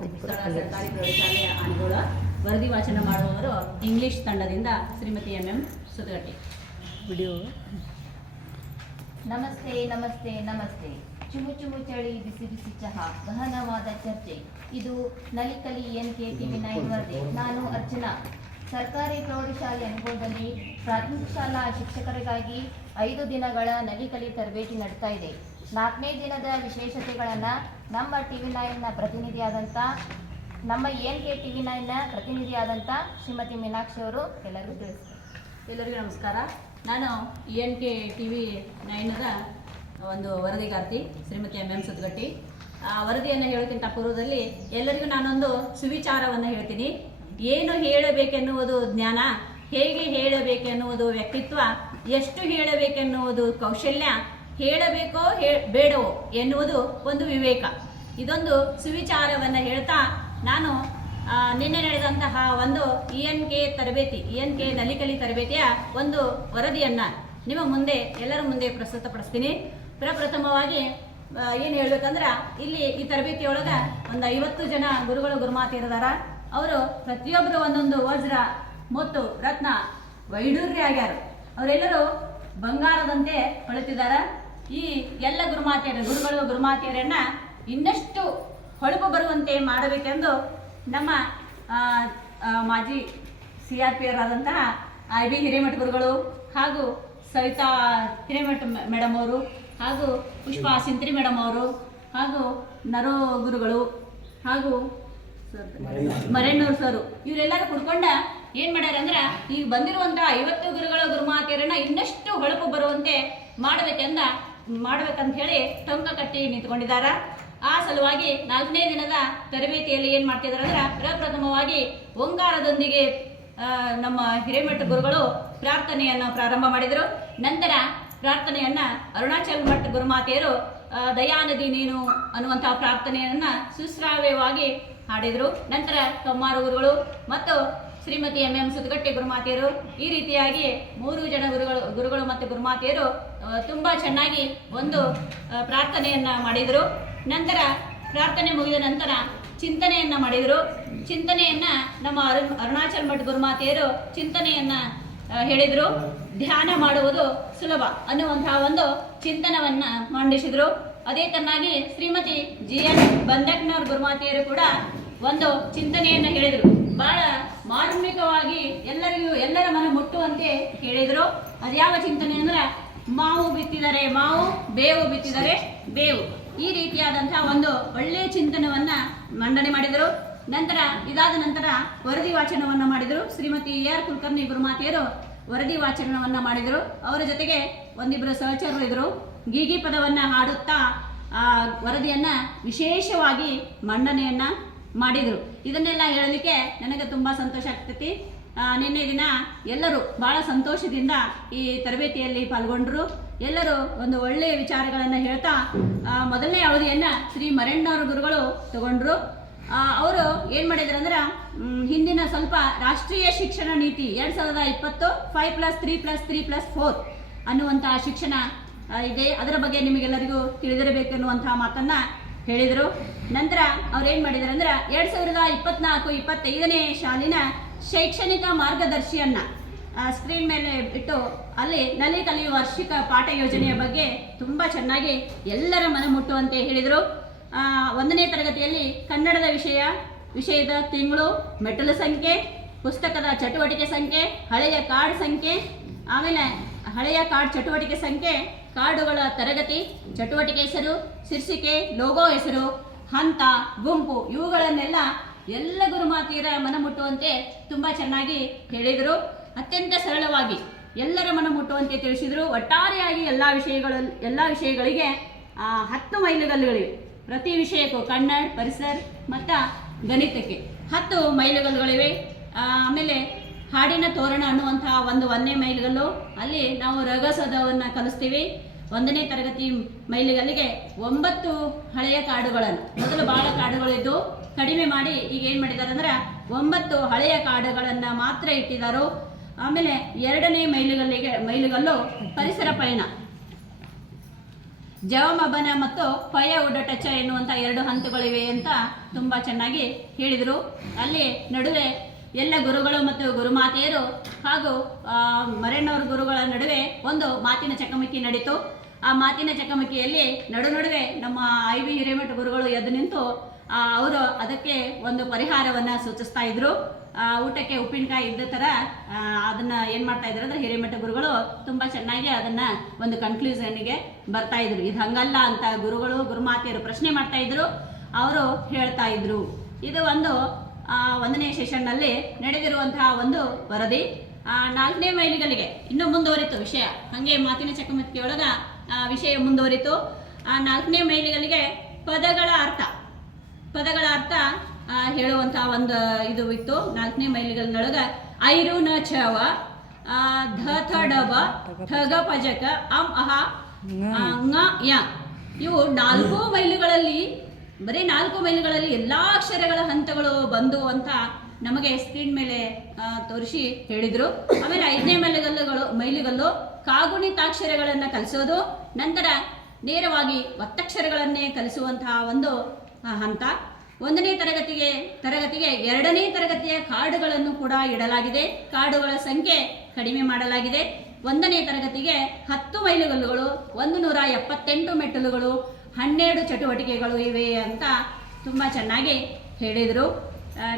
ಸರ್ಕಾರಿ ಪ್ರೌಢಶಾಲೆ ಆನೆಗೋಳ ವರದಿ ವಾಚನ ಮಾಡುವವರು ಇಂಗ್ಲಿಷ್ ತಂಡದಿಂದ Shrimati M M Sutagatti video. ನಮಸ್ತೆ ನಮಸ್ತೆ ನಮಸ್ತೆ. ಚುಮು ಚುಮು ಚಳಿ ಬಿಸಿ ಬಿಸಿ ಚಹಾ ಗಹನವಾದ ಚರ್ಚೆ. ಇದು Nalikali N K TV nine ವರದಿ. ನಾನು ಅರ್ಚನಾ. ಸರ್ಕಾರಿ ಪ್ರೌಢಶಾಲೆ ಅನುಭವದಲ್ಲಿ ಪ್ರಾಥಮಿಕ ಶಾಲಾ ಶಿಕ್ಷಕರಿಗಾಗಿ ಐದು ದಿನಗಳ ನಲಿಕಲಿ ತರಬೇತಿ ನಡೀತಾ ಇದೆ. ನಾಲ್ಕನೇ ದಿನದ ವಿಶೇಷತೆಗಳನ್ನು ನಮ್ಮ ಟಿವಿ ನೈನ್ನ ಪ್ರತಿನಿಧಿಯಾದಂಥ ನಮ್ಮ ಎನ್ ಕೆ ಟಿವಿ ನೈನ್ನ ಪ್ರತಿನಿಧಿಯಾದಂಥ ಶ್ರೀಮತಿ ಮೀನಾಕ್ಷಿ ಅವರು ಎಲ್ಲರಿಗೂ ತಿಳಿಸ್ತಾರೆ ಎಲ್ಲರಿಗೂ ನಮಸ್ಕಾರ. ನಾನು ಎನ್ ಕೆ ಟಿ ವಿ ನೈನದ ಒಂದು ವರದಿಗಾರ್ತಿ, ಶ್ರೀಮತಿ ಎಂ ಎಂ ಸುದ್ಗಟ್ಟಿ ಆ ವರದಿಯನ್ನು ಹೇಳೋಕ್ಕಿಂತ ಪೂರ್ವದಲ್ಲಿ ಎಲ್ಲರಿಗೂ ನಾನೊಂದು ಸುವಿಚಾರವನ್ನು ಹೇಳ್ತೀನಿ. ಏನು ಹೇಳಬೇಕೆನ್ನುವುದು ಜ್ಞಾನ, ಹೇಗೆ ಹೇಳಬೇಕೆನ್ನುವುದು ವ್ಯಕ್ತಿತ್ವ, ಎಷ್ಟು ಹೇಳಬೇಕೆನ್ನುವುದು ಕೌಶಲ್ಯ ಹೇಳಬೇಕೋ ಹೇ, ಬೇಡವೋ ಎನ್ನುವುದು ಒಂದು ವಿವೇಕ. ಇದೊಂದು ಸುವಿಚಾರವನ್ನು ಹೇಳ್ತಾ ನಾನು ನಿನ್ನೆ ನಡೆದಂತಹ ಒಂದು ಇ ಎನ್ ಕೆ ತರಬೇತಿ ಇ ಎನ್ ಕೆ ನಲಿಕಲಿ ತರಬೇತಿಯ ಒಂದು ವರದಿಯನ್ನು ನಿಮ್ಮ ಮುಂದೆ, ಎಲ್ಲರ ಮುಂದೆ ಪ್ರಸ್ತುತಪಡಿಸ್ತೀನಿ. ಪ್ರಪ್ರಥಮವಾಗಿ ಏನು ಹೇಳ್ಬೇಕಂದ್ರೆ, ಇಲ್ಲಿ ಈ ತರಬೇತಿಯೊಳಗೆ ಒಂದು ಐವತ್ತು ಜನ ಗುರುಗಳು ಗುರುಮಾತಿಯರಿದಾರ ಅವರು ಪ್ರತಿಯೊಬ್ಬರು ಒಂದೊಂದು ವಜ್ರ, ಮತ್ತು, ರತ್ನ ವೈಡೂರ್ಯ ಆಗ್ಯಾರ. ಅವರೆಲ್ಲರೂ ಬಂಗಾರದಂತೆ ಹೊಳೆತಿದಾರ. ಈ ಎಲ್ಲ ಗುರುಮಾತೆಯರ ಗುರುಗಳು, ಗುರುಮಾತೆಯರನ್ನ ಇನ್ನಷ್ಟು ಹೊಳಪು ಬರುವಂತೆ ಮಾಡಬೇಕೆಂದು ನಮ್ಮ ಮಾಜಿ ಸಿ ಆರ್ ಪಿ ಆದಂತಹ ಐ ಬಿ ಹಿರೇಮಠ ಗುರುಗಳು ಹಾಗೂ ಸವಿತಾ ಹಿರೇಮಠ ಮೇಡಮ್ ಅವರು ಹಾಗೂ ಪುಷ್ಪಾ ಸಿಂತ್ರಿ ಮೇಡಮ್ ಅವರು ಹಾಗೂ ನರೋ ಗುರುಗಳು ಹಾಗೂ ಮರೇಣ್ಣವ್ರ ಸರು ಇವರೆಲ್ಲರೂ ಕುಡ್ಕೊಂಡ ಏನ್ ಮಾಡ್ಯಾರ ಅಂದ್ರ ಈಗ ಬಂದಿರುವಂತಹ ಐವತ್ತು ಗುರುಗಳ, ಗುರುಮಾತೆಯರನ್ನ ಇನ್ನಷ್ಟು ಹೊಳಪು ಬರುವಂತೆ ಮಾಡಬೇಕೆಂದ ಮಾಡ್ಬೇಕಂತ ಹೇಳಿ ಟೊಂಕ ಕಟ್ಟಿ ನಿಂತ್ಕೊಂಡಿದ್ದಾರೆ. ಆ ಸಲುವಾಗಿ ನಾಲ್ಕನೇ ದಿನದ ತರಬೇತಿಯಲ್ಲಿ ಏನು ಮಾಡ್ತಿದಾರೆ ಅಂದ್ರೆ ಪ್ರಪ್ರಥಮವಾಗಿ ಓಂಕಾರದೊಂದಿಗೆ ನಮ್ಮ ಹಿರೇಮಠ ಗುರುಗಳು ಪ್ರಾರ್ಥನೆಯನ್ನ ಪ್ರಾರಂಭ ಮಾಡಿದರು. ನಂತರ ಪ್ರಾರ್ಥನೆಯನ್ನ ಅರುಣಾಚಲ ಮಠ ಗುರುಮಾತೆಯರು ದಯಾನದಿ ನೀನು ಅನ್ನುವಂತಹ ಪ್ರಾರ್ಥನೆಯನ್ನ ಸುಶ್ರಾವ್ಯವಾಗಿ ಹಾಡಿದರು. ನಂತರ ಕಮ್ಮಾರು ಗುರುಗಳು ಮತ್ತು ಶ್ರೀಮತಿ ಎಂ ಎಂ ಸುದ್ಗಟ್ಟೆ ಗುರುಮಾತೆಯರು, ಈ ರೀತಿಯಾಗಿ ಮೂರು ಜನ ಗುರುಗಳು ಗುರುಗಳು ಮತ್ತು ಗುರುಮಾತೆಯರು ತುಂಬ ಚೆನ್ನಾಗಿ ಒಂದು ಪ್ರಾರ್ಥನೆಯನ್ನು ಪ್ರಾರ್ಥನೆಯನ್ನ ಮಾಡಿದರು. ನಂತರ ಪ್ರಾರ್ಥನೆ ಮುಗಿದ ನಂತರ ಚಿಂತನೆಯನ್ನ ಮಾಡಿದರು. ಚಿಂತನೆಯನ್ನ ನಮ್ಮ ಅರು ಅರುಣಾಚಲ್ ಮಠ ಗುರುಮಾತೆಯರು ಚಿಂತನೆಯನ್ನ ಹೇಳಿದರು. ಧ್ಯಾನ ಮಾಡುವುದು ಸುಲಭ ಅನ್ನುವಂತಹ ಒಂದು ಚಿಂತನವನ್ನ ಮಂಡಿಸಿದರು. ಅದೇ ತನ್ನಾಗಿ ಶ್ರೀಮತಿ ಜಿ ಎನ್ ಬಂದಕ್ನವ್ರ ಗುರುಮಾತೆಯರು ಕೂಡ ಒಂದು ಚಿಂತನೆಯನ್ನ ಹೇಳಿದರು. ಬಹಳ ಮಾರ್ಮಿಕವಾಗಿ ಎಲ್ಲರಿಗೂ ಎಲ್ಲರ ಮನ ಮುಟ್ಟುವಂತೆ ಹೇಳಿದರು ಅದ್ಯಾವ ಚಿಂತನೆ ಅಂದ್ರೆ ಮಾವು ಬಿತ್ತಿದರೆ ಮಾವು, ಬೇವು ಬಿತ್ತಿದರೆ ಬೇವು. ಈ ರೀತಿಯಾದಂತಹ ಒಂದು ಒಳ್ಳೆಯ ಚಿಂತನವನ್ನ ಮಂಡನೆ ಮಾಡಿದರು. ನಂತರ ಇದಾದ ನಂತರ ವರದಿ ವಾಚನವನ್ನ ಮಾಡಿದರು. ಶ್ರೀಮತಿ ಎ ಆರ್ ಕುಲಕರ್ಣಿ ಗುರುಮಾತೆಯರು ವರದಿ ವಾಚನವನ್ನ ಮಾಡಿದರು. ಅವರ ಜೊತೆಗೆ ಒಂದಿಬ್ಬರು ಸಹಚರರು ಇದ್ರು. ಗೀಗಿ ಪದವನ್ನ ಹಾಡುತ್ತಾ ಆ ವರದಿಯನ್ನ ವಿಶೇಷವಾಗಿ ಮಂಡನೆಯನ್ನ ಮಾಡಿದರು. ಇದನ್ನೆಲ್ಲ ಹೇಳಲಿಕ್ಕೆ ನನಗೆ ತುಂಬ ಸಂತೋಷ ಆಗ್ತೈತಿ. ನಿನ್ನೆ ದಿನ ಎಲ್ಲರೂ ಭಾಳ ಸಂತೋಷದಿಂದ ಈ ತರಬೇತಿಯಲ್ಲಿ ಪಾಲ್ಗೊಂಡರು. ಎಲ್ಲರೂ ಒಂದು ಒಳ್ಳೆಯ ವಿಚಾರಗಳನ್ನು ಹೇಳ್ತಾ ಮೊದಲನೇ ಅವಧಿಯನ್ನು ಶ್ರೀ ಮರಣ್ಣವ್ರ ಗುರುಗಳು ತಗೊಂಡ್ರು. ಅವರು ಏನು ಮಾಡಿದ್ರು ಅಂದ್ರೆ ಹಿಂದಿನ ಸ್ವಲ್ಪ ರಾಷ್ಟ್ರೀಯ ಶಿಕ್ಷಣ ನೀತಿ ಎರಡು ಸಾವಿರದ ಇಪ್ಪತ್ತು five plus three plus three plus four ಅನ್ನುವಂಥ ಶಿಕ್ಷಣ ಇದೆ. ಅದರ ಬಗ್ಗೆ ನಿಮಗೆಲ್ಲರಿಗೂ ತಿಳಿದಿರಬೇಕು ಮಾತನ್ನು ಮಾತನ್ನ ಹೇಳಿದರು. ನಂತರ ಅವ್ರು ಏನು ಮಾಡಿದ್ರು ಅಂದ್ರೆ ಎರಡು ಸಾವಿರದ ಇಪ್ಪತ್ನಾಲ್ಕು ಇಪ್ಪತ್ತೈದನೇ ಶಾಲಿನ ಶೈಕ್ಷಣಿಕ ಮಾರ್ಗದರ್ಶಿಯನ್ನ ಸ್ಕ್ರೀನ್ ಮೇಲೆ ಇಟ್ಟು ಅಲ್ಲಿ ನಲ್ಲಿ ಕಲಿಯುವ ವಾರ್ಷಿಕ ಪಾಠ ಯೋಜನೆಯ ಬಗ್ಗೆ ತುಂಬ ಚೆನ್ನಾಗಿ ಎಲ್ಲರ ಮನ ಮುಟ್ಟುವಂತೆ ಹೇಳಿದರು. ಒಂದನೇ ತರಗತಿಯಲ್ಲಿ ಕನ್ನಡದ ವಿಷಯ, ವಿಷಯದ ತಿಂಗಳು, ಮೆಟ್ಟಲು ಸಂಖ್ಯೆ, ಪುಸ್ತಕದ ಚಟುವಟಿಕೆ ಸಂಖ್ಯೆ, ಹಳೆಯ ಕಾರ್ಡ್ ಸಂಖ್ಯೆ, ಆಮೇಲೆ ಹಳೆಯ ಕಾರ್ಡ್ ಚಟುವಟಿಕೆ ಸಂಖ್ಯೆ ಕಾರ್ಡುಗಳ ತರಗತಿ ಚಟುವಟಿಕೆ ಹೆಸರು ಶೀರ್ಷಿಕೆ ಲೋಗೋ ಹೆಸರು, ಹಂತ, ಗುಂಪು ಇವುಗಳನ್ನೆಲ್ಲ ಎಲ್ಲ ಗುರುಮಾತಿಯರ ಮನ ಮುಟ್ಟುವಂತೆ ತುಂಬ ಚೆನ್ನಾಗಿ ಹೇಳಿದರು. ಅತ್ಯಂತ ಸರಳವಾಗಿ ಎಲ್ಲರ ಮನ ಮುಟ್ಟುವಂತೆ ತಿಳಿಸಿದರು. ಒಟ್ಟಾರೆಯಾಗಿ ಎಲ್ಲ ವಿಷಯಗಳ, ಎಲ್ಲ ವಿಷಯಗಳಿಗೆ ಹತ್ತು ಮೈಲುಗಲ್ಲುಗಳಿವೆ. ಪ್ರತಿ ವಿಷಯಕ್ಕೂ ಕನ್ನಡ, ಪರಿಸರ ಮತ್ತು ಗಣಿತಕ್ಕೆ ಹತ್ತು ಮೈಲುಗಲ್ಲುಗಳಿವೆ. ಆಮೇಲೆ ಹಾಡಿನ ತೋರಣ ಅನ್ನುವಂತಹ ಒಂದು ಒಂದನೇ ಮೈಲುಗಲ್ಲು. ಅಲ್ಲಿ ನಾವು ರಗಸದವನ್ನು ಕಲಿಸ್ತೀವಿ. ಒಂದನೇ ತರಗತಿ ಮೈಲಿಗಲ್ಲಿಗೆ ಒಂಬತ್ತು ಹಳೆಯ ಕಾಡುಗಳನ್ನು. ಮೊದಲು ಬಹಳ ಕಾಡುಗಳಿದ್ದು ಕಡಿಮೆ ಮಾಡಿ ಈಗ ಏನು ಮಾಡಿದ್ದಾರೆ ಅಂದ್ರೆ ಒಂಬತ್ತು ಹಳೆಯ ಕಾಡುಗಳನ್ನು ಮಾತ್ರ ಇಟ್ಟಿದ್ದಾರೆ ಆಮೇಲೆ ಎರಡನೇ ಮೈಲುಗಲ್ಲಿಗೆ, ಮೈಲುಗಲ್ಲು ಪರಿಸರ ಪಯಣ. ಜವಮಬನ ಮತ್ತು ಪಯ ಉಡಟಚ ಎನ್ನುವಂಥ ಎರಡು ಹಂತಗಳಿವೆ ಅಂತ ತುಂಬ ಚೆನ್ನಾಗಿ ಹೇಳಿದರು. ಅಲ್ಲಿ ನಡುವೆ ಎಲ್ಲ ಗುರುಗಳು ಮತ್ತು ಗುರುಮಾತೆಯರು ಹಾಗೂ ಮರೆಣ್ಣವರ ಗುರುಗಳ ನಡುವೆ ಒಂದು ಮಾತಿನ ಚಕಮಕಿ ನಡೀತು. ಆ ಮಾತಿನ ಚಕಮಕಿಯಲ್ಲಿ ನಡು ನಡುವೆ ನಮ್ಮ ಐ ವಿ ಹಿರೇಮಠ ಗುರುಗಳು ಎದ್ದು ನಿಂತು ಅವರು ಅದಕ್ಕೆ ಒಂದು ಪರಿಹಾರವನ್ನು ಸೂಚಿಸ್ತಾ ಇದ್ರು. ಊಟಕ್ಕೆ ಉಪ್ಪಿನಕಾಯಿ ಇದ್ದ ಥರ ಅದನ್ನು ಏನು ಮಾಡ್ತಾ ಇದ್ರು ಅಂದ್ರೆ ಹಿರೇಮಠ ಗುರುಗಳು ತುಂಬ ಚೆನ್ನಾಗಿ ಅದನ್ನ ಒಂದು ಕನ್ಕ್ಲೂಷನ್ಗೆ ಬರ್ತಾ ಇದ್ರು. ಇದು ಹಂಗಲ್ಲ ಅಂತ ಗುರುಗಳು, ಗುರುಮಾತೆಯರು ಪ್ರಶ್ನೆ ಮಾಡ್ತಾ ಇದ್ರು. ಅವರು ಹೇಳ್ತಾ ಇದ್ರು. ಇದು ಒಂದು ಒಂದನೇ ಸೆಷನ್ನಲ್ಲಿ ನಡೆದಿರುವಂತಹ ಒಂದು ವರದಿ. ನಾಲ್ಕನೇ ಮೈಲಿಗಳಿಗೆ ಇನ್ನೂ ಮುಂದುವರಿತು ವಿಷಯ. ಹಾಗೆ ಮಾತಿನ ಚಕಮಕಿಯೊಳಗ ವಿಷಯ ಮುಂದುವರಿತು. ಆ, ನಾಲ್ಕನೇ ಮೈಲಿಗಳಿಗೆ ಪದಗಳ ಅರ್ಥ. ಪದಗಳ ಅರ್ಥ ಹೇಳುವಂತಹ ಒಂದು ಇದು ಇತ್ತು. ನಾಲ್ಕನೇ ಮೈಲಿಗಳನ್ನೊಳಗ ಐರು ನ ಚವ ಧ ಥ ಡಬ ಠಗ ಪಜಕ ಅಂ, ಅಹ ಇವು ನಾಲ್ಕು ಮೈಲುಗಳಲ್ಲಿ ಬರೀ ನಾಲ್ಕು ಮೈಲುಗಳಲ್ಲಿ ಎಲ್ಲಾ ಅಕ್ಷರಗಳ ಹಂತಗಳು ಬಂದು ಅಂತ ನಮಗೆ ಸ್ಕ್ರೀನ್ ಮೇಲೆ ತೋರಿಸಿ ಹೇಳಿದ್ರು. ಆಮೇಲೆ ಐದನೇ ಮೈಲುಗಲ್ಲುಗಳು, ಮೈಲುಗಲ್ಲು ಕಾಗುಣಿತಾಕ್ಷರಗಳನ್ನ ಕಲಿಸೋದು, ನಂತರ ನೇರವಾಗಿ ಒತ್ತಕ್ಷರಗಳನ್ನೇ ಕಲಿಸುವಂತಹ ಒಂದು ಹಂತ. ಒಂದನೇ ತರಗತಿಗೆ ತರಗತಿಗೆ ಎರಡನೇ ತರಗತಿಯ ಕಾರ್ಡುಗಳನ್ನು ಕೂಡ ಇಡಲಾಗಿದೆ. ಕಾರ್ಡುಗಳ ಸಂಖ್ಯೆ ಕಡಿಮೆ ಮಾಡಲಾಗಿದೆ. ಒಂದನೇ ತರಗತಿಗೆ ಹತ್ತು ಮೈಲುಗಲ್ಲುಗಳು, ಒಂದು ನೂರ ಎಪ್ಪತ್ತೆಂಟು ಮೆಟ್ಟಲುಗಳು ಹನ್ನೆರಡು ಚಟುವಟಿಕೆಗಳು ಇವೆ ಅಂತ ತುಂಬ ಚೆನ್ನಾಗಿ ಹೇಳಿದರು.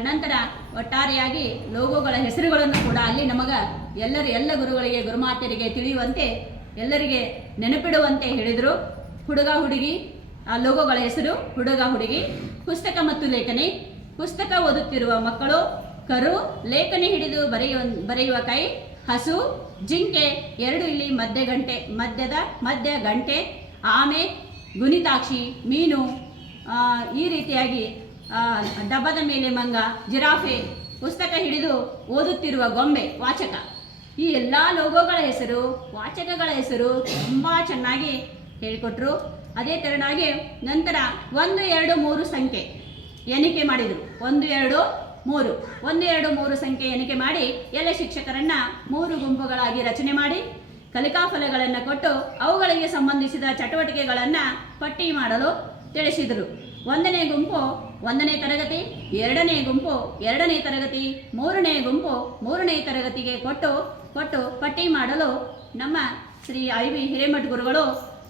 ನಂತರ ಒಟ್ಟಾರೆಯಾಗಿ ಲೋಗೋಗಳ ಹೆಸರುಗಳನ್ನು ಕೂಡ ಅಲ್ಲಿ ನಮಗೆ ಎಲ್ಲರೂ, ಎಲ್ಲ ಗುರುಗಳಿಗೆ ಗುರುಮಾತೆಯರಿಗೆ ತಿಳಿಯುವಂತೆ, ಎಲ್ಲರಿಗೆ ನೆನಪಿಡುವಂತೆ ಹೇಳಿದರು. ಹುಡುಗ, ಹುಡುಗಿ, ಆ ಲೋಗೋಗಳ ಹೆಸರು, ಹುಡುಗ, ಹುಡುಗಿ, ಪುಸ್ತಕ ಮತ್ತು ಲೇಖನಿ. ಪುಸ್ತಕ ಓದುತ್ತಿರುವ ಮಕ್ಕಳು, ಕರು, ಲೇಖನಿ ಹಿಡಿದು ಬರೆಯುವ ಬರೆಯುವ ಕೈ, ಹಸು, ಜಿಂಕೆ, ಎರಡು ಇಲ್ಲಿ ಮಧ್ಯ ಗಂಟೆ ಮಧ್ಯದ ಮಧ್ಯ ಗಂಟೆ ಆಮೆ ಗುಣಿತಾಕ್ಷಿ, ಮೀನು ಈ ರೀತಿಯಾಗಿ ಡಬ್ಬದ ಮೇಲೆ ಮಂಗ, ಜಿರಾಫೆ, ಪುಸ್ತಕ ಹಿಡಿದು ಓದುತ್ತಿರುವ ಗೊಂಬೆ, ವಾಚಕ. ಈ ಎಲ್ಲ ಲೋಗೋಗಳ ಹೆಸರು, ವಾಚಕಗಳ ಹೆಸರು ತುಂಬ ಚೆನ್ನಾಗಿ ಹೇಳಿಕೊಟ್ರು. ಅದೇ ತೆರನಾಗಿ ನಂತರ ಒಂದು, ಎರಡು, ಮೂರು ಸಂಖ್ಯೆ ಎಣಿಕೆ ಮಾಡಿದರು. ಒಂದು, ಎರಡು, ಮೂರು. ಒಂದು, ಎರಡು, ಮೂರು ಸಂಖ್ಯೆ ಎಣಿಕೆ ಮಾಡಿ ಎಲ್ಲ ಶಿಕ್ಷಕರನ್ನು ಮೂರು ಗುಂಪುಗಳಾಗಿ ರಚನೆ ಮಾಡಿ ಕಲಿಕಾ ಫಲಗಳನ್ನು ಕೊಟ್ಟು ಅವುಗಳಿಗೆ ಸಂಬಂಧಿಸಿದ ಚಟುವಟಿಕೆಗಳನ್ನು ಪಟ್ಟಿ ಮಾಡಲು ತಿಳಿಸಿದರು. ಒಂದನೇ ಗುಂಪು ಒಂದನೇ ತರಗತಿ, ಎರಡನೇ ಗುಂಪು ಎರಡನೇ ತರಗತಿ, ಮೂರನೇ ಗುಂಪು ಮೂರನೇ ತರಗತಿಗೆ ಕೊಟ್ಟು ಕೊಟ್ಟು ಪಟ್ಟಿ ಮಾಡಲು ನಮ್ಮ ಶ್ರೀ ಐ ವಿ ಹಿರೇಮಠ ಗುರುಗಳು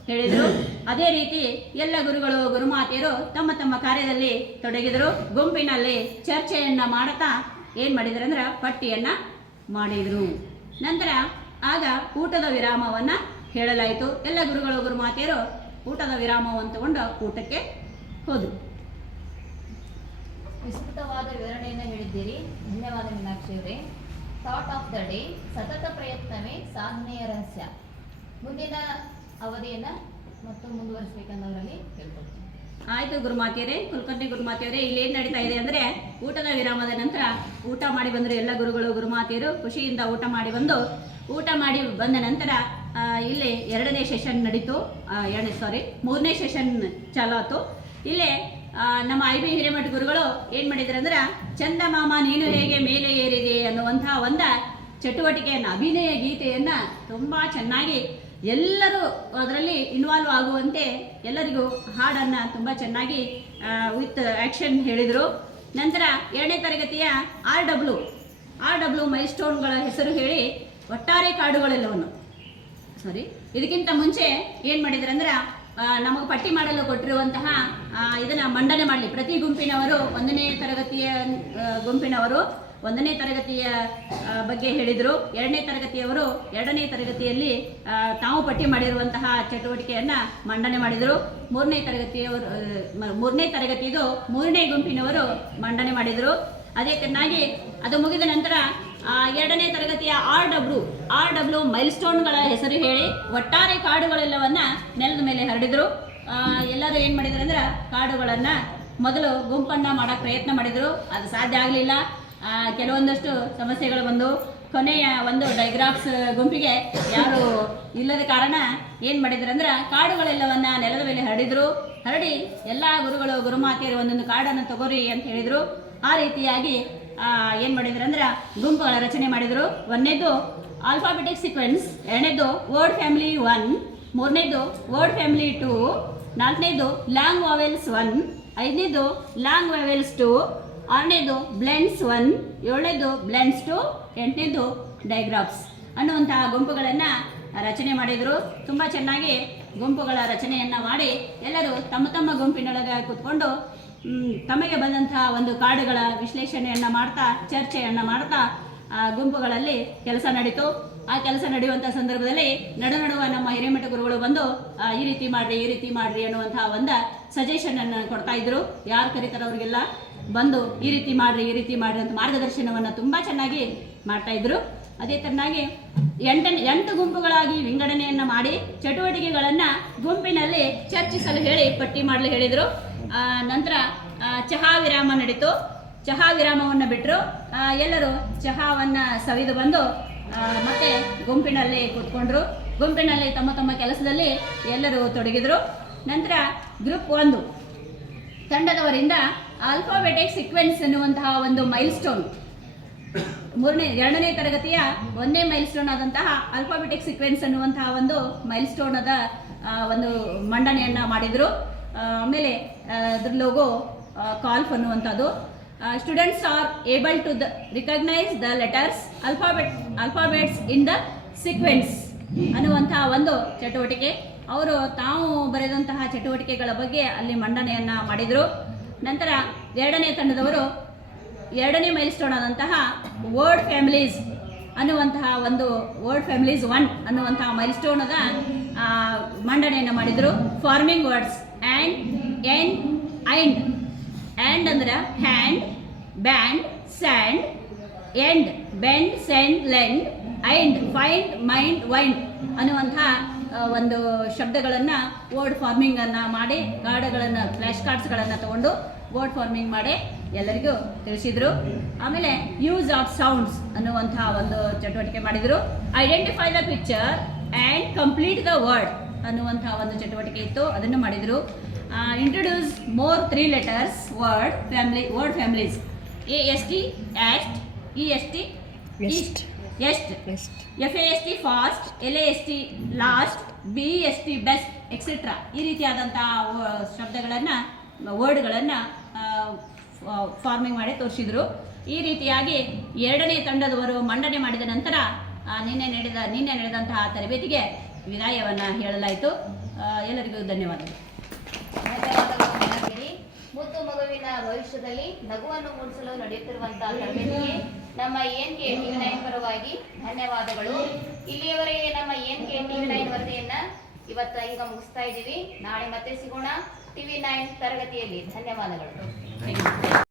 ಹೇಳಿದರು. ಅದೇ ರೀತಿ ಎಲ್ಲ ಗುರುಗಳು, ಗುರುಮಾತೆಯರು ತಮ್ಮ ತಮ್ಮ ಕಾರ್ಯದಲ್ಲಿ ತೊಡಗಿದರು. ಗುಂಪಿನಲ್ಲಿ ಚರ್ಚೆಯನ್ನು ಮಾಡುತ್ತಾ ಏನು ಮಾಡಿದ್ರು ಅಂದ್ರೆ ಪಟ್ಟಿಯನ್ನು ಮಾಡಿದರು. ನಂತರ ಆಗ ಊಟದ ವಿರಾಮವನ್ನ ಹೇಳಲಾಯಿತು. ಎಲ್ಲ ಗುರುಗಳು ಗುರುಮಾತೆಯರು ಊಟದ ವಿರಾಮವನ್ನು ತಗೊಂಡು ಊಟಕ್ಕೆ ಹೋದರು. ವಿಸ್ತೃತವಾದ ವಿವರಣೆಯನ್ನು ಹೇಳಿದ್ದೀರಿ. ಧನ್ಯವಾದ ಮೀನಾಕ್ಷಿ ಅವರೇ. ಥಾಟ್ ಆಫ್ ದ ಡೇ ಸತತ ಪ್ರಯತ್ನವೇ ಸಾಧನೆಯ ರಹಸ್ಯ. ಮುಂದಿನ ಅವಧಿಯನ್ನ ಮತ್ತು ಮುಂದುವರಿಸಬೇಕನ್ನೋರಲ್ಲಿ ಹೇಳ್ಕೊಡ್ತೀನಿ ಆಯ್ತು ಗುರುಮಾತೆಯರೇ ಕುಲಕರ್ಣಿ ಗುರುಮಾತೆಯವರೇ ಇಲ್ಲಿ ಏನು ನಡೀತಾ ಇದೆ ಅಂದರೆ ಊಟದ ವಿರಾಮದ ನಂತರ ಊಟ ಮಾಡಿ ಬಂದರು ಎಲ್ಲ ಗುರುಗಳು ಗುರುಮಾತೆಯರು ಖುಷಿಯಿಂದ ಊಟ ಮಾಡಿ ಬಂದು ಊಟ ಮಾಡಿ ಬಂದ ನಂತರ ಇಲ್ಲಿ ಎರಡನೇ ಸೆಷನ್ ನಡೀತು. ಎರಡನೇ ಸಾರಿ ಮೂರನೇ ಸೆಷನ್ ಚಾಲು ಆಯ್ತು ಇಲ್ಲಿ ನಮ್ಮ ಐ ಬಿ ಹಿರೇಮಠ ಗುರುಗಳು ಏನು ಮಾಡಿದ್ರು ಅಂದ್ರೆ ಚಂದ ಮಾಮ, ನೀನು ಹೇಗೆ ಮೇಲೆ ಏರಿದೆ? ಅನ್ನುವಂತಹ ಒಂದು ಚಟುವಟಿಕೆಯನ್ನು, ಅಭಿನಯ ಗೀತೆಯನ್ನು ತುಂಬ ಚೆನ್ನಾಗಿ ಎಲ್ಲರೂ ಅದರಲ್ಲಿ ಇನ್ವಾಲ್ವ್ ಆಗುವಂತೆ ಎಲ್ಲರಿಗೂ ಹಾಡನ್ನು ತುಂಬ ಚೆನ್ನಾಗಿ ವಿತ್ ಆ್ಯಕ್ಷನ್ ಹೇಳಿದರು. ನಂತರ ಎರಡನೇ ತರಗತಿಯ ಆರ್ ಡಬ್ಲ್ಯೂ ಆರ್ ಡಬ್ಲ್ಯೂ ಮೈಲ್ ಸ್ಟೋನ್ಗಳ ಹೆಸರು ಹೇಳಿ ಒಟ್ಟಾರೆ ಕಾಡುಗಳೆಲ್ಲವನ್ನು. ಸಾರಿ ಇದಕ್ಕಿಂತ ಮುಂಚೆ ಏನು ಮಾಡಿದ್ರು ಅಂದ್ರೆ ನಮಗೆ ಪಟ್ಟಿ ಮಾಡಲು ಕೊಟ್ಟಿರುವಂತಹ ಇದನ್ನ ಮಂಡನೆ ಮಾಡಲಿ. ಪ್ರತಿ ಗುಂಪಿನವರು ಒಂದನೇ ತರಗತಿಯ ಗುಂಪಿನವರು ಒಂದನೇ ತರಗತಿಯ ಬಗ್ಗೆ ಹೇಳಿದರು. ಎರಡನೇ ತರಗತಿಯವರು ಎರಡನೇ ತರಗತಿಯಲ್ಲಿ ತಾವು ಪಟ್ಟಿ ಮಾಡಿರುವಂತಹ ಚಟುವಟಿಕೆಯನ್ನ ಮಂಡನೆ ಮಾಡಿದರು. ಮೂರನೇ ತರಗತಿಯವರು ಮೂರನೇ ತರಗತಿಯದು ಮೂರನೇ ಗುಂಪಿನವರು ಮಂಡನೆ ಮಾಡಿದರು. ಅದೇ ಅದು ಮುಗಿದ ನಂತರ ಎರಡನೇ ತರಗತಿಯ ಆರ್ ಡಬ್ಲ್ಯೂ ಆರ್ ಡಬ್ಲ್ಯೂ ಮೈಲ್ ಸ್ಟೋನ್ಗಳ ಹೆಸರು ಹೇಳಿ, ಒಟ್ಟಾರೆ ಕಾಡುಗಳೆಲ್ಲವನ್ನ ನೆಲದ ಮೇಲೆ ಹರಡಿದ್ರು. ಎಲ್ಲರೂ ಏನು ಮಾಡಿದ್ರು ಅಂದ್ರೆ ಕಾಡುಗಳನ್ನು ಮೊದಲು ಗುಂಪನ್ನ ಮಾಡಕ್ಕೆ ಪ್ರಯತ್ನ ಮಾಡಿದರು. ಅದು ಸಾಧ್ಯ ಆಗಲಿಲ್ಲ. ಕೆಲವೊಂದಷ್ಟು ಸಮಸ್ಯೆಗಳು ಬಂದು ಕೊನೆಯ ಒಂದು ಡೈಗ್ರಾಫ್ಸ್ ಗುಂಪಿಗೆ ಯಾರು ಇಲ್ಲದ ಕಾರಣ ಏನು ಮಾಡಿದ್ರು ಅಂದ್ರೆ ಕಾಡುಗಳೆಲ್ಲವನ್ನ ನೆಲದ ಮೇಲೆ ಹರಡಿದ್ರು ಹರಡಿ ಎಲ್ಲ ಗುರುಗಳು ಗುರುಮಾತೆಯರು ಒಂದೊಂದು ಕಾಡನ್ನು ತಗೋರಿ ಅಂತ ಹೇಳಿದರು. ಆ ರೀತಿಯಾಗಿ ಏನು ಮಾಡಿದ್ರು ಅಂದ್ರೆ ಗುಂಪುಗಳ ರಚನೆ ಮಾಡಿದರು. ಒಂದನೇದು ಆಲ್ಫಾಬೆಟಿಕ್ ಸೀಕ್ವೆನ್ಸ್ ಎರಡನೇದು ವರ್ಡ್ ಫ್ಯಾಮಿಲಿ ಒನ್ ಮೂರನೇದು ವರ್ಡ್ ಫ್ಯಾಮಿಲಿ ಟೂ ನಾಲ್ಕನೇದು ಲಾಂಗ್ ವಾವೆಲ್ಸ್ ಒನ್ ಐದನೇದು ಲಾಂಗ್ ವಾವೆಲ್ಸ್ ಟು ಆರನೇದು ಬ್ಲೆಂಡ್ಸ್ ಒನ್ ಏಳನೇದು ಬ್ಲೆಂಡ್ಸ್ ಟು ಎಂಟನೇದು ಡೈಗ್ರಾಫ್ಸ್ ಅನ್ನುವಂತಹ ಗುಂಪುಗಳನ್ನು ರಚನೆ ಮಾಡಿದರು. ತುಂಬ ಚೆನ್ನಾಗಿ ಗುಂಪುಗಳ ರಚನೆಯನ್ನು ಮಾಡಿ ಎಲ್ಲರೂ ತಮ್ಮ ತಮ್ಮ ಗುಂಪಿನೊಳಗೆ ಕೂತ್ಕೊಂಡು ತಮಗೆ ಬಂದಂತಹ ಒಂದು ಕಾರ್ಡುಗಳ ವಿಶ್ಲೇಷಣೆಯನ್ನು ಮಾಡ್ತಾ, ಚರ್ಚೆಯನ್ನು ಮಾಡ್ತಾ, ಆ ಗುಂಪುಗಳಲ್ಲಿ ಕೆಲಸ ನಡೀತು. ಆ ಕೆಲಸ ನಡೆಯುವಂಥ ಸಂದರ್ಭದಲ್ಲಿ ನಡು ನಡುವ ನಮ್ಮ ಹಿರೇಮಠ ಗುರುಗಳು ಬಂದು ಈ ರೀತಿ ಮಾಡ್ರಿ, ಈ ರೀತಿ ಮಾಡ್ರಿ ಅನ್ನುವಂತಹ ಒಂದು ಸಜೆಷನ್ ಅನ್ನು ಕೊಡ್ತಾ ಇದ್ರು. ಯಾರು ಕರೀತಾರೋ ಅವ್ರಿಗೆಲ್ಲ. ಬಂದು ಈ ರೀತಿ ಮಾಡ್ರಿ, ಈ ರೀತಿ ಮಾಡ್ರಿ ಅಂತ ಮಾರ್ಗದರ್ಶನವನ್ನು ತುಂಬ ಚೆನ್ನಾಗಿ ಮಾಡ್ತಾ ಇದ್ರು. ಅದೇ ತರನಾಗಿ ಎಂಟನೇ, ಎಂಟು ಗುಂಪುಗಳಾಗಿ ವಿಂಗಡಣೆಯನ್ನು ಮಾಡಿ ಚಟುವಟಿಕೆಗಳನ್ನು ಗುಂಪಿನಲ್ಲಿ ಚರ್ಚಿಸಲು ಹೇಳಿ ಪಟ್ಟಿ ಮಾಡಲು ಹೇಳಿದರು. ನಂತರ ಚಹಾ ವಿರಾಮ ನಡೀತು. ಚಹಾ ವಿರಾಮವನ್ನು ಬಿಟ್ಟರು ಎಲ್ಲರೂ ಚಹಾವನ್ನು ಸವಿದು ಬಂದು ಮತ್ತೆ ಗುಂಪಿನಲ್ಲಿ ಕೂತ್ಕೊಂಡ್ರು. ಗುಂಪಿನಲ್ಲಿ ತಮ್ಮ ತಮ್ಮ ಕೆಲಸದಲ್ಲಿ ಎಲ್ಲರೂ ತೊಡಗಿದ್ರು. ನಂತರ ಗ್ರೂಪ್ ಒಂದು ತಂಡದವರಿಂದ ಆಲ್ಫಾಬೆಟಿಕ್ ಸಿಕ್ವೆನ್ಸ್ ಎನ್ನುವಂತಹ ಒಂದು ಮೈಲ್ ಸ್ಟೋನ್ ಮೂರನೇ, ಎರಡನೇ ತರಗತಿಯ ಒಂದನೇ ಮೈಲ್ ಸ್ಟೋನ್ ಆದಂತಹ ಆಲ್ಫಾಬೆಟಿಕ್ ಸಿಕ್ವೆನ್ಸ್ ಅನ್ನುವಂತಹ ಒಂದು ಮೈಲ್ ಸ್ಟೋನ್ ಅದ ಒಂದು ಮಂಡನೆಯನ್ನ ಮಾಡಿದ್ರು. ಆಮೇಲೆ ಅದ್ರ ಲೋಗೋ ಕಾಲ್ಫ್ ಅನ್ನುವಂಥದ್ದು. Students are able to the recognise the letters alphabet alphabets in the sequence ಅನ್ನುವಂತಹ ಒಂದು ಚಟುವಟಿಕೆ. ಅವರು ತಾವು ಬರೆದಂತಹ ಚಟುವಟಿಕೆಗಳ ಬಗ್ಗೆ ಅಲ್ಲಿ ಮಂಡನೆಯನ್ನ ಮಾಡಿದರು. ನಂತರ ಎರಡನೇ ತಂಡದವರು ಎರಡನೇ ಮೈಲ್ ಸ್ಟೋನ್ ಆದಂತಹ ವರ್ಡ್ ಫ್ಯಾಮಿಲೀಸ್ ಅನ್ನುವಂತಹ ಒಂದು ವರ್ಡ್ ಫ್ಯಾಮಿಲೀಸ್ ಒನ್ ಅನ್ನುವಂತಹ ಮೈಲ್ ಮಂಡನೆಯನ್ನು ಮಾಡಿದರು. Forming words and N ind. And ಅಂದ್ರೆ hand band sand. End bend send lend ind find mind wind ಅನ್ನುವಂತಹ ಆ, ಒಂದು ಶಬ್ದಗಳನ್ನು ವರ್ಡ್ ಫಾರ್ಮಿಂಗನ್ನು ಮಾಡಿ ಕಾರ್ಡ್ಗಳನ್ನು ಫ್ಲ್ಯಾಶ್ ಕಾರ್ಡ್ಸ್ಗಳನ್ನು ತಗೊಂಡು ವರ್ಡ್ ಫಾರ್ಮಿಂಗ್ ಮಾಡಿ ಎಲ್ಲರಿಗೂ ತಿಳಿಸಿದರು. ಆಮೇಲೆ ಯೂಸ್ ಆಫ್ ಸೌಂಡ್ಸ್ ಅನ್ನುವಂತಹ ಒಂದು ಚಟುವಟಿಕೆ ಮಾಡಿದರು. Identify the picture and complete the word ಅನ್ನುವಂತಹ ಒಂದು ಚಟುವಟಿಕೆ ಇತ್ತು, ಅದನ್ನು ಮಾಡಿದರು. Introduce more three letters word family word families A S T ast E S T east est F A S T fast L A S T last B S T best etcetera ಈ ರೀತಿಯಾದಂತಹ ಶಬ್ದಗಳನ್ನು ವರ್ಡ್ಗಳನ್ನು farming ಮಾಡಿ ತೋರಿಸಿದ್ರು. ಈ ರೀತಿಯಾಗಿ ಎರಡನೇ ತಂಡದವರು ಮಂಡನೆ ಮಾಡಿದ ನಂತರ ನಿನ್ನೆ ನಡೆದ ನಿನ್ನೆ ನಡೆದಂತಹ ತರಬೇತಿಗೆ ವಿದಾಯವನ್ನು ಹೇಳಲಾಯಿತು. ಎಲ್ಲರಿಗೂ ಧನ್ಯವಾದಗಳು. ಮುತ್ತು ಮಗುವಿನ ಭವಿಷ್ಯದಲ್ಲಿ ನಗುವನ್ನು ಮೂಡಿಸಲು ನಡೆಯುತ್ತಿರುವಂತಹ ತರಬೇತಿಗೆ ನಮ್ಮ ಎನ್ ಕೆ ಟಿವಿ ನೈನ್ ಪರವಾಗಿ ಧನ್ಯವಾದಗಳು. ಇಲ್ಲಿಯವರೆಗೆ ನಮ್ಮ ಎನ್ ಕೆ ಟಿವಿ ನೈನ್ ವರದಿಯನ್ನ ಇವತ್ತ ಈಗ ಮುಗಿಸ್ತಾ ಇದ್ದೀವಿ. ನಾಳೆ ಮತ್ತೆ ಸಿಗೋಣ. ಟಿವಿ ನೈನ್ ತರಗತಿಯಲ್ಲಿ. ಧನ್ಯವಾದಗಳು.